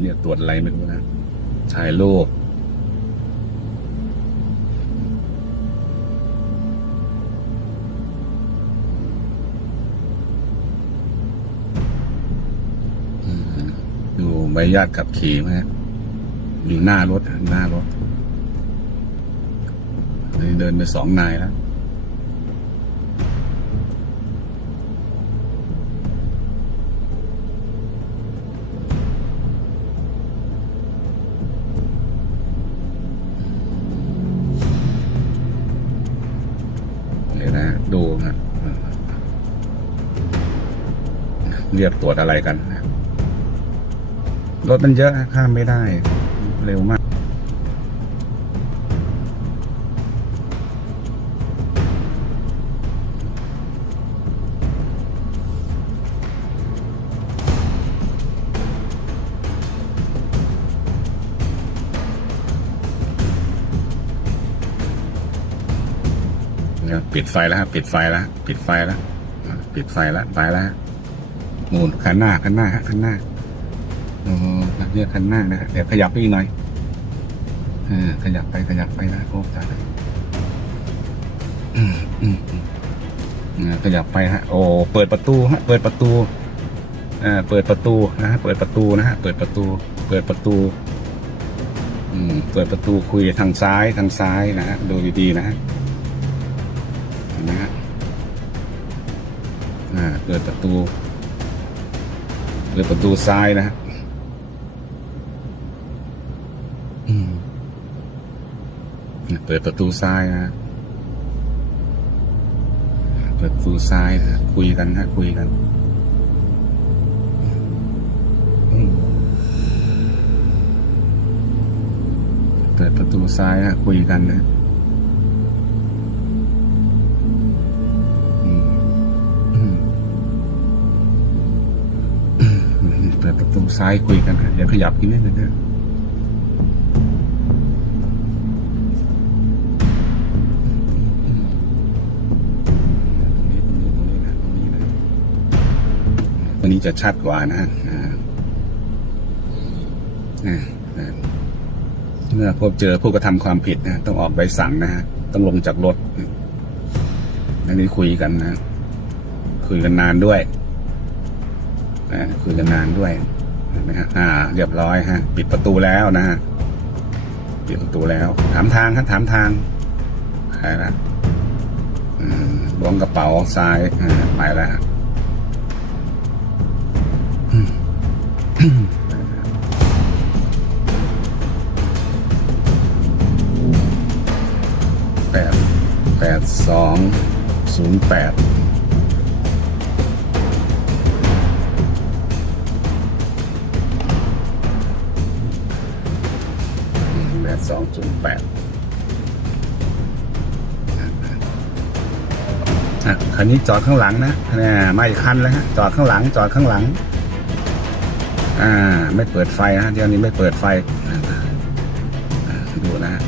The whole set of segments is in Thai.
เรียตรวจอะไรไม่รู้นะถ่ายรูปดูใบญาติขับขี่ไหมฮะอยู่หน้ารถหน้ารถนี่เดินไปสองนายแล้ว เรียกตรวจอะไรกัน รถมันเยอะข้ามไม่ได้ เร็วมากเนี่ยปิดไฟแล้วฮะปิดไฟแล้ว ปิดไฟแล้ว ปิดไฟแล้ว ไปแล้ว ฮะนู่นคันหน้าคันหน้าฮะคันหน้าโอ้เนี่ยคันหน้านะฮะเดี๋ยวขยับไปอีกหน่อยเออขยับไปขยับไปนะโอ้ตายแล้วอืมอืมอืมอ่าขยับไปฮะ โอ้เปิดประตูฮะ เปิดประตูอ่าเปิดประตูนะฮะเปิดประตูนะฮะเปิดประตู เปิดประตู อืม เปิดประตูคุยทางซ้ายทางซ้ายนะฮะดูดีๆนะฮะนไหมฮะอ่าเปิดประตู เปิดประตูซ้ายนะฮะเปิดประตูซ้ายนะเปิดประตูซ้ายนะคุยกันฮะคุยกันเปิดประตูซ้ายฮะคุยกันนะ ซ้ายคุยกันนะอย่าขยับอีนิดนึงนะตรงนี้จะชัดกว่านะเมื่อพบเจอผู้กระทำความผิดนะ ต้องออกใบสั่งนะฮะ ต้องลงจากรถอันนี้คุยกันนะ คุยกันนานด้วยคุยกันนานด้วย เห็นไหมฮะอ่าเรียบร้อยฮะ ปิดประตูแล้วนะฮะปิดประตูแล้ว ถามทางครับถามทางไปละล้วงกระเป๋าซ้ายาไปแล้วฮะแปดแปดสองศูนย์แปด อะคันนี้จอดข้างหลังนะนี่มาอีกคันแล้วฮะจอดข้างหลัง จอดข้างหลัง อ่า ไม่เปิดไฟฮะเดี๋ยวนี้ไม่เปิดไฟดูนะฮะ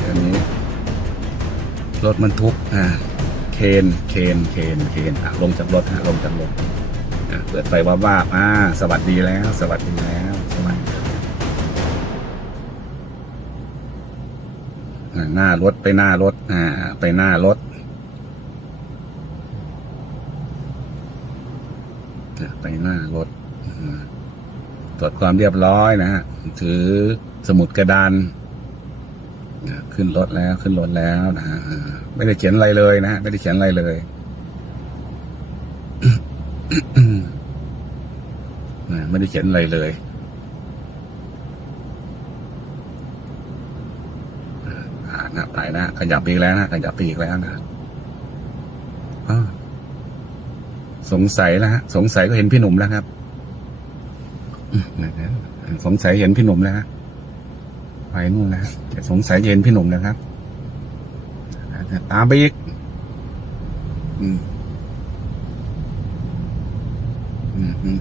เดี๋ยวนี้ รถบรรทุกอ่าเคนเคนเคนเคนอะลงจากรถฮะลงจากรถอะเปิดไฟว่าว่าบๆอ่าสวัสดีแล้ว สวัสดีแล้ว หน้ารถไปหน้ารถ อ่า ไปหน้ารถไปหน้ารถตรวจความเรียบร้อยนะฮะถือสมุดกระดานขึ้นรถแล้วขึ้นรถแล้วนะฮะไม่ได้เขียนอะไรเลยนะฮะไม่ได้เขียนอะไรเลยไม่ได้เขียนอะไรเลย อ่านะไปนะขยับปอีกแล้วนะขยับปอีกแล้วนะสงสัยแล้วฮะ สงสัยก็เห็นพี่หนุ่มแล้วครับสงสัยเห็นพี่หนุ่มแล้วฮะไปนู่นนะฮะแต่สงสัยเห็นพี่หนุ่มนะครับตามไปอีกอืม อืม